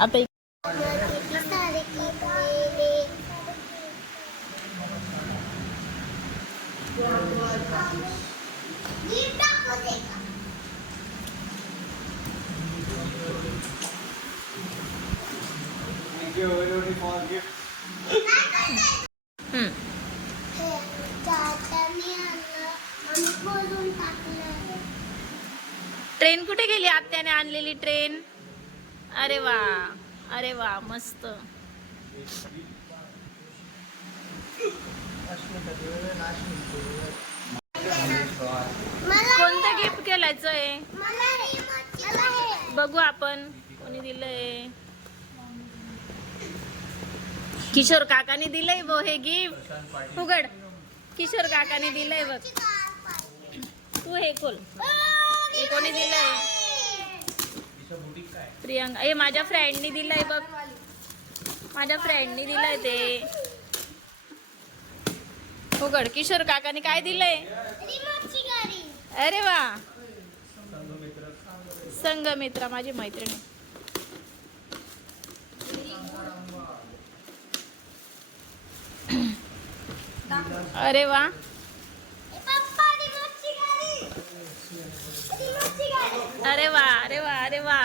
आता ट्रेन कुठे गेली? आत्याने आणलेली ट्रेन. अरे वा, अरे वा, मस्त. कोणतं गिफ्ट केलायचंय? बघू आपण कोणी दिलंय. किशोर काकाने दिलंय वो हे गिफ्ट. उघड. किशोर काकाने दिलंय बघ. तू हे खोल. हे कोणी दिलंय? प्रियंका. हे माझ्या फ्रेंडनी दिलंय बघ. माझ्या फ्रेंडनी दिलंय ते. उघड. किशोर काकाने काय दिलंय? अरे वा. संघमित्रा माझी मैत्रीण. अरे वा. अरे वा, अरे वा, अरे वा.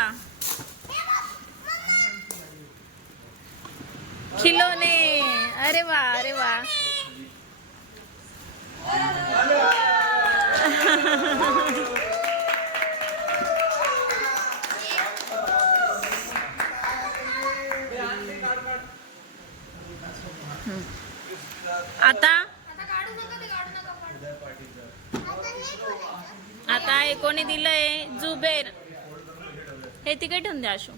खिलोने. अरे वा, अरे वा. आता हे कोणी दिलंय? जुबेर. हे तिकडे ठेवून द्या आशू.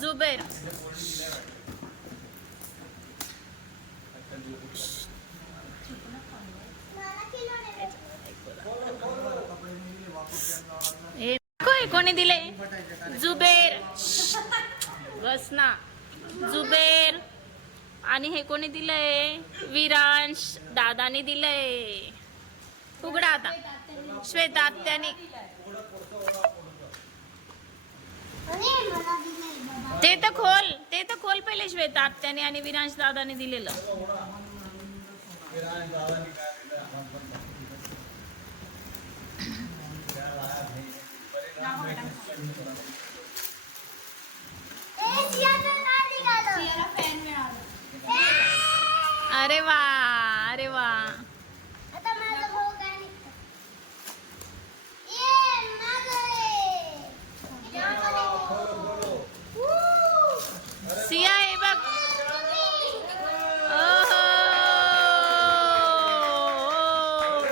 जुबेर. हे कोणी दिले? जुबेर. बस ना. जुबेर. आणि हे कोणी दिलंय? विरांश दादाने दिलंय. उघडा आता. श्वेता आत्याने. ते तर खोल. ते तर खोल पहिले. श्वेता आत्याने आणि विरांश दादाने दिलेलं. अरे वा, अरे वा. सिया हे बघ.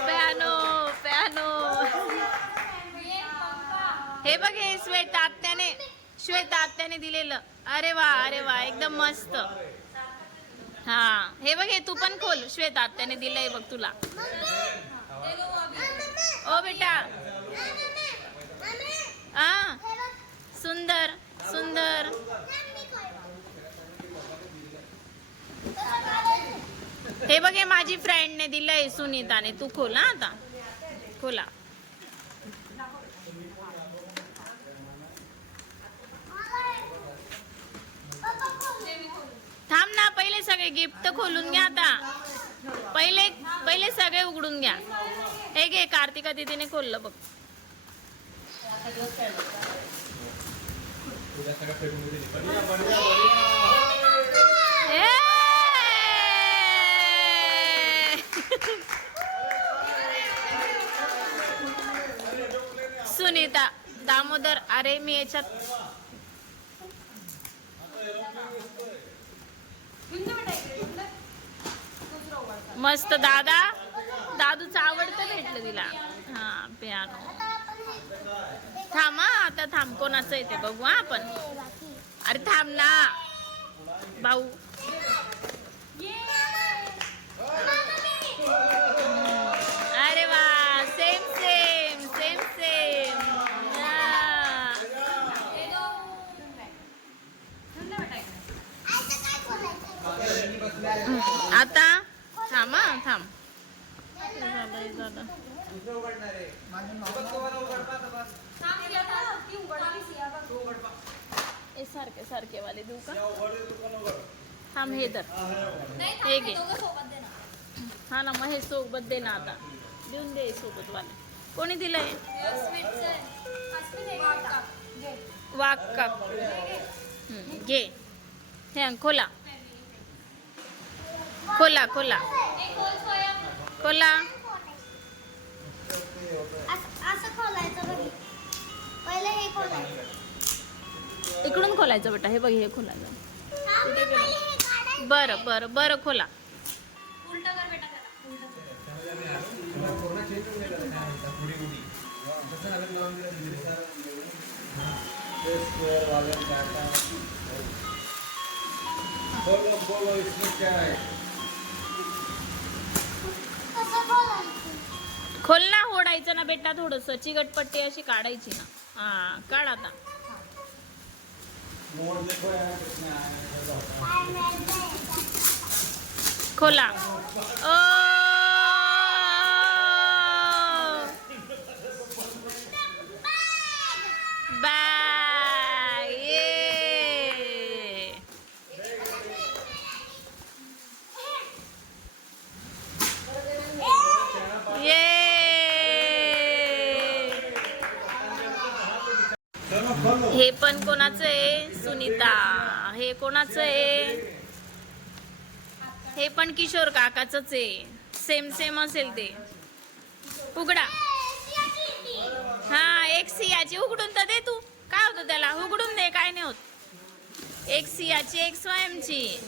Piano, piano. हे बघ. हे श्वेता आत्याने दिलेलं. अरे वा, अरे वा, एकदम मस्त. हा हे बघ. हे तू पण खोल. श्वेता आत्याने दिलंय बघ तुला. ओ बेटा. हा सुंदर, सुंदर. हे बघ. हे माझी फ्रेंडने दिलंय सुनीताने. तू खोल. हा आता खोला. थांब ना. पहिले सगळे गिफ्ट खोलून घ्या आता. पहिले सगळे उघडून घ्या. हे घे. कार्तिका दीदीने खोललं बघ. सुनीता. दामोदर. अरे मी याच्यात मस्त. दादूचं आवडतं भेटलं तिला. हा पियानो. थांब. आता थांब. कोणाचं येते बघू आपण. अरे थांब ना भाऊ. अरे वा. Same same same same. आता थांब. थांब. हे सारखे सारखे वाले देऊ का? थांब हे तर हे घे. हा ना, मग हे सोबत दे ना आता. देऊन दे सोबत वाले. कोणी दिलंय? वाक्का. घे. हे खोला खोला खोला खोला. असं खोलायचं बघ. पहिले हे खोलायचं. इकडून खोलायचं बेटा. हे बघ, हे खोलायचं. पहिले हे काढायचं. बरं बरं बरं, खोला. उलटा कर बेटा त्याला. कसं खोलायचं? खोल ना, ओढायचं ना बेटा. थोडस चिकटपट्टी अशी काढायची ना. हा, काढ आता. खोला. ओ बाय. ये हे पण कोणाचं आहे? सुनीता. हे कोणाचं आहे? हे पण किशोर काकाचंच आहे. सेम सेम असेल ते. उघडा. हा, एक सियाची उघडून तर दे तू. काय होतं त्याला? उघडून दे, काय नाही होत. एक सियाची, एक स्वयंची.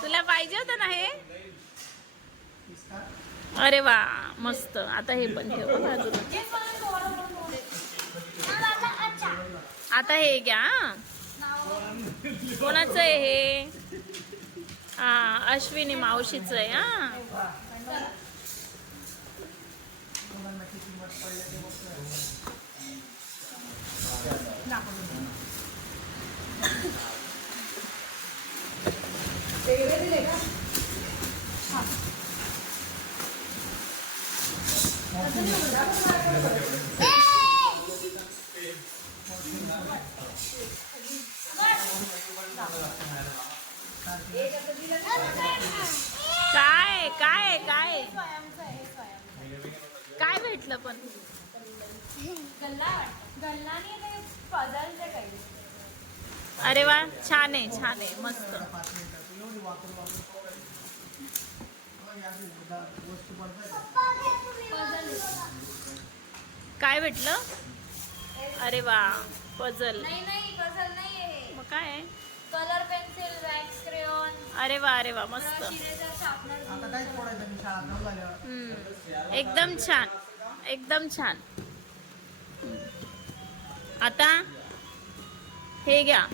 तुला पाहिजे होतं ना हे? अरे वा, मस्त. आता हे पण ठेव बाजूला. आता हे घ्या. कोणाचं आहे हे? हा, अश्विनी मावशीचं आहे. हा, काय काय काय काय भेटलं पण? अरे वा, छान आहे, छान आहे, मस्त. काय भेटलं? अरे वा, पझल. मग काय आहे? Colour pencil, wax crayon. अरे वा, अरे वा, मस्त. एकदम छान, एकदम छान. आता हे घ्या.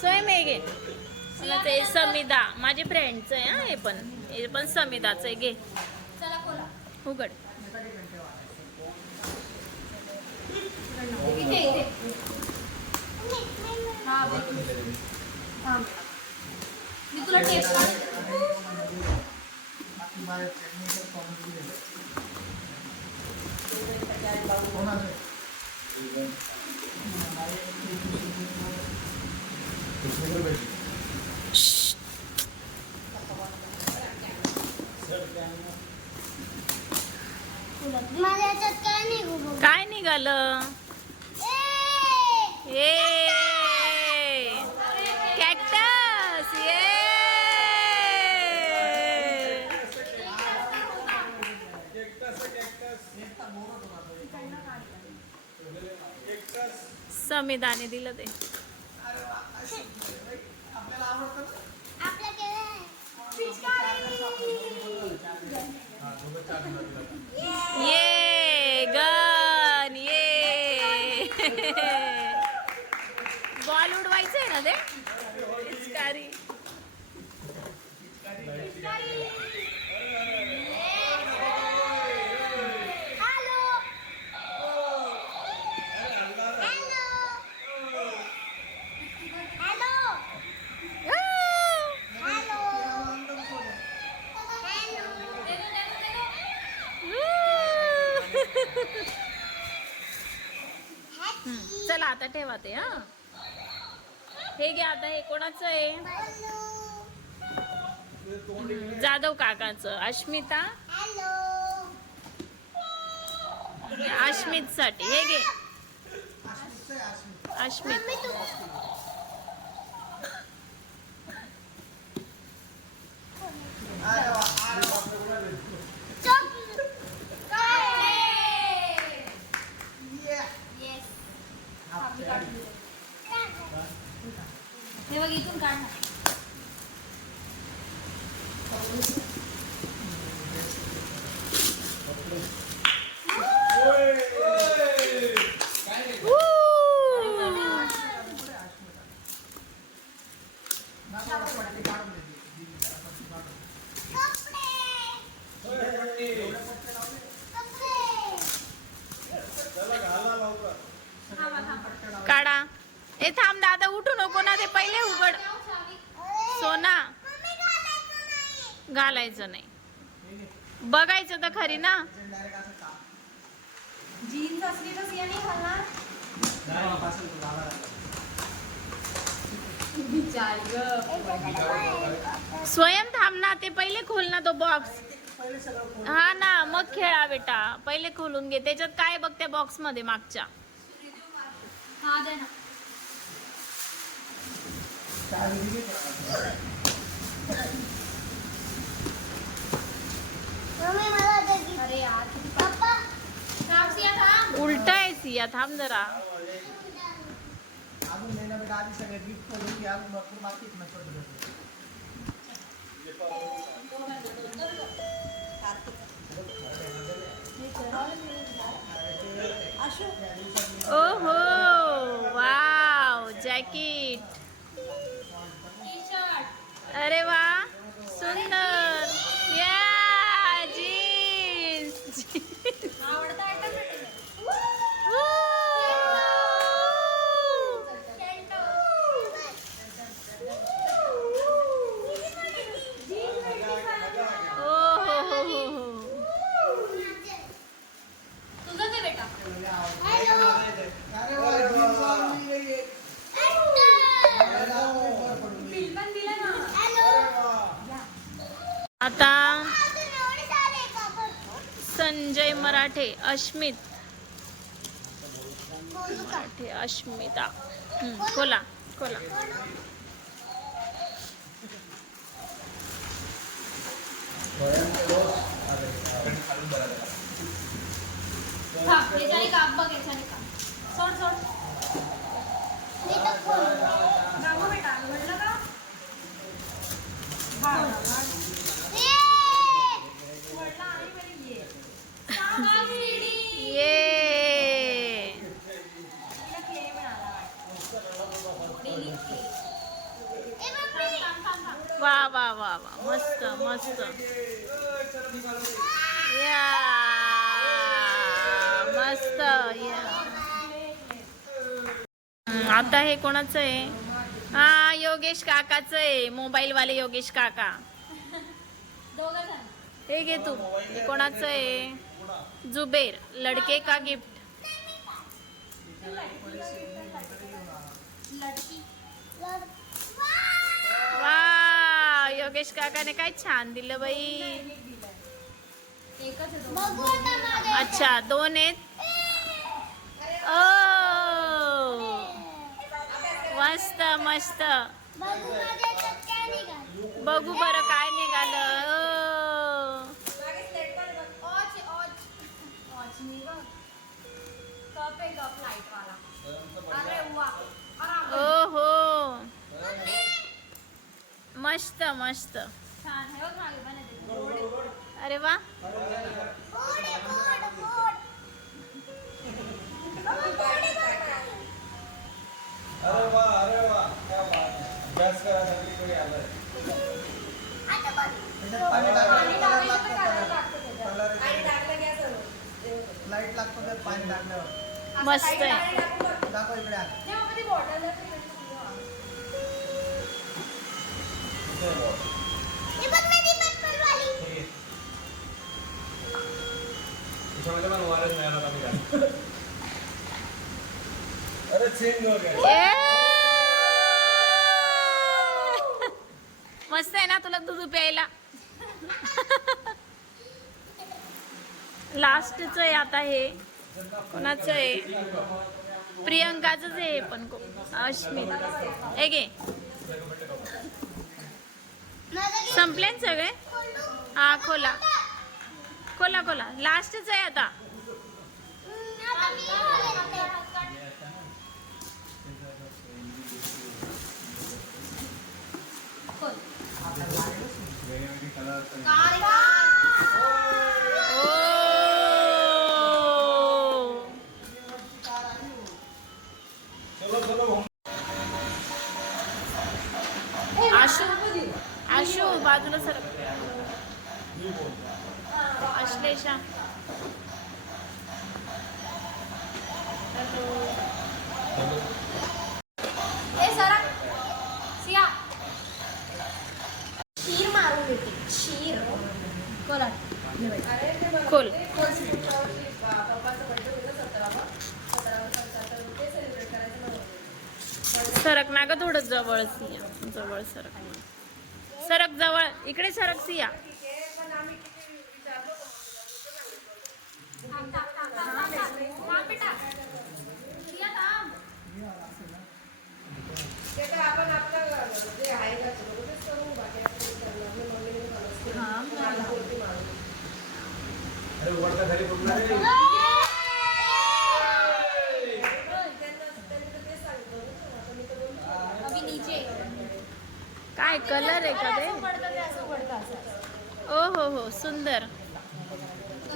स्वयं हे घे. ते समिधा माझी फ्रेंडचं आहे. हा, हे पण समिधाचं आहे. घे. चला खोला. उघड. मी तुला टेप माझ्या याच्यात काय निघू? काय निघालं? ये कॅक्टस. ये समिधाने दिलं ते. ये गन. ये बॉल उडवायचं आहे ना ते. पिचकारी. चला आता ठेवा ते हा. हे घ्या आता, हे कोणाचं आहे? जाधव काकाचं. अश्मिता अश्मित साठी हे घे. अश्मित हे बघ इथून काढ ना. काढा. ए थांब दादा, उठू नको ना, ते पहिले उघड. सोना घालायचं नाही, बघायचं तर खरी ना. जीन्स असली तर सिया नाही घालणार. स्वयं थांब ना, ते पहिले खोल ना तो बॉक्स. हा ना, मग खेळा बेटा. पहिले खोलून घे, त्याच्यात काय बघ त्या बॉक्स मध्ये मागच्या. हा दे ना. अरे यार पप्पा थांब सिया थांब. उलटा आहे सिया, थांब जरा. अजून महिना बेटा आधी सगळे गिफ्ट करून की अजून भरपूर बाकी आहेत ना छोटे ओहो वाव, जॅकेट. टी-शर्ट. अरे वा, सुंदर. या जीन्स. आवडता आयटम भेटेल. तुझं ते बेटा. बिल पण दिलं ना. आता संजय मराठे, अश्मित मराठे, अश्मिता. खोला खोला. थांब, याच्याने काप बघ, याच्याने काप. सोड सोड. दाखव बेटा, आवडलं का? आवडला आणि बरी ये. सामासिडी. ये तिला clay मिळाला वाटतं. थांब, थांब, थांब. वा वा वा वा, मस्त मस्त. या मस्त या. आता हे कोणाचं आहे? हा, योगेश काकाचं आहे, मोबाईल वाले योगेश काका. दोघं जण. हे घे तू. हे कोणाचं आहे? जुबेर, लडके का गिफ्ट. लडकी. वा, योगेश काकाने काय छान दिलं बाई. एकच आहे दोघं. अच्छा, दोन आहेत. ओ मस्त मस्त. बघू बरं काय निघालं. ओ हो, मस्त मस्त. अरे वा, अरे वा क्या बात है. गॅस करायसाठी कोणी आलंय. लाईट लागतो तर पाणी टाकल्यावर. मस्त आहे. दाखव इकडे आण. त्याच्यामध्ये पण वारच मिळाला. ए! मस्त आहे ना तुला दूध प्यायला. लास्टच आहे आता हे. कोणाचं आहे? प्रियंकाच आहे पण अश्मित. हे घे. संपले ना सगळे? हा खोला खोला खोला. लास्टच आहे आता. आशू आशू बाजूला सर. अश्लेषा. शीर मारून देते. शीर खोल. सरक ना ग थोडं जवळ सिया. जवळ सरक. सरक जवळ. इकडे सरक सिया. अभी नीचे काय कलर आहे का ते? ओ हो हो सुंदर.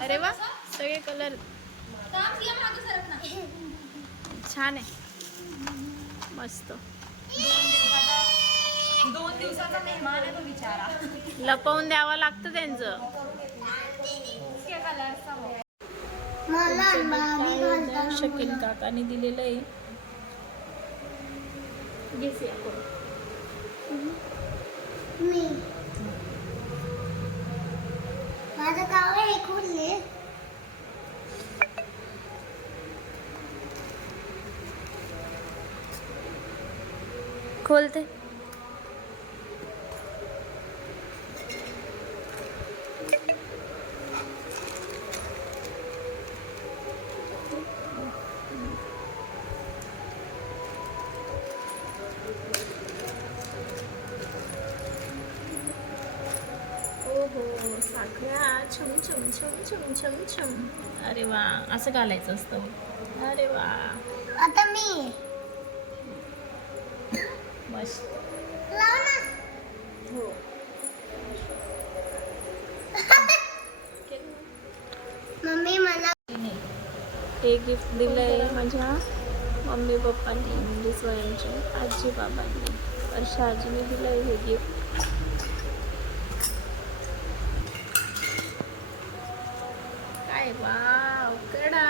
अरे वा सगळे कलर छान आहे. मस्त. 2 दिवसाचा मेहमान आहे तो बिचारा. लपवून द्यावं लागतं त्यांचं. शकील काकाने दिलेलं आहे. माझं गाव आहे खुर्ले. खोलते. साखऱ्या छम छम छम छम छम छम. अरे वा असं घालायचं असतं. अरे वा आता मी मस्त. लाव ना. हो. मम्मी मला हे गिफ्ट दिलंय माझ्या मम्मी पप्पांनी म्हणजे स्वयंच्या आजी बाबांनी. वर्षा आजीने दिलंय हे गिफ्ट. काय वा कडा.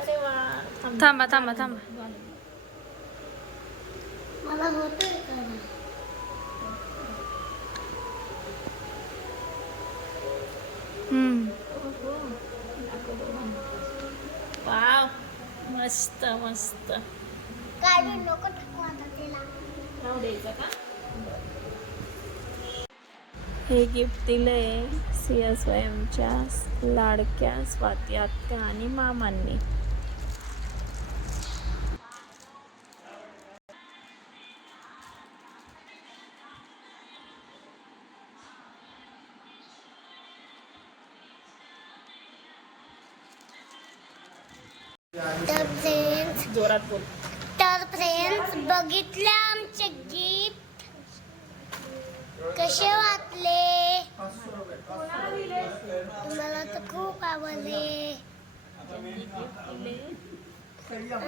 अरे वा. थांबा थांबा थांबा. मला होतोय का? वाव मस्त मस्त. काढू नको टाकू आता त्याला. राहू द्यायचं का? हे गिफ्ट दिलंय सिया स्वयंच्या लाडक्या स्वाती आत्या आणि मामांनी. तर फ्रेंड्स जोरात बोल. बघितले आमचे गिफ्ट कसे वाटले? मला तर खूप आवडले. थँक्यू.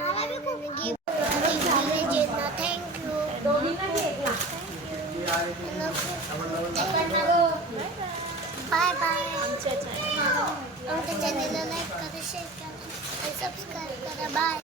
Bye bye.